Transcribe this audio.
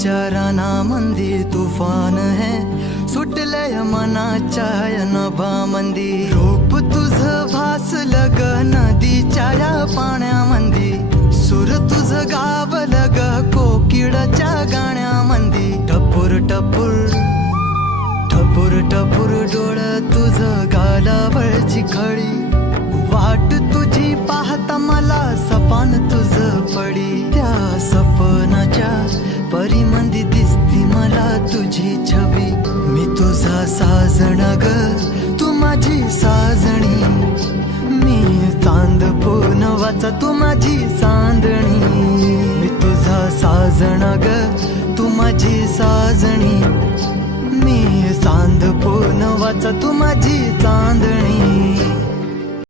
विचारांमध्ये तुफान है, सुटलय मनाच्या या नभामंदी. रूप तुझं भासलं ग नदीच्या या पाण्यामंदी, सूर तुझं गावलं ग कोकिळाच्या गाण्यामंदी. टपूर टपूर टपूर टपूर डोळं तुझं गालावरची खळी, वाट तुझी पाहता मला सपान तुझं पडी. त्या सपनाच्या परीमंदी दिसती मला तुझी छबी. मी तुझा साजण ग तू माझी साजणी, मी चांद पूनवाचा तू माझी चांदणी. मी तुझा साजण ग तू माझी साजणी, मी चांद पूनवाचा तू माझी चांदणी.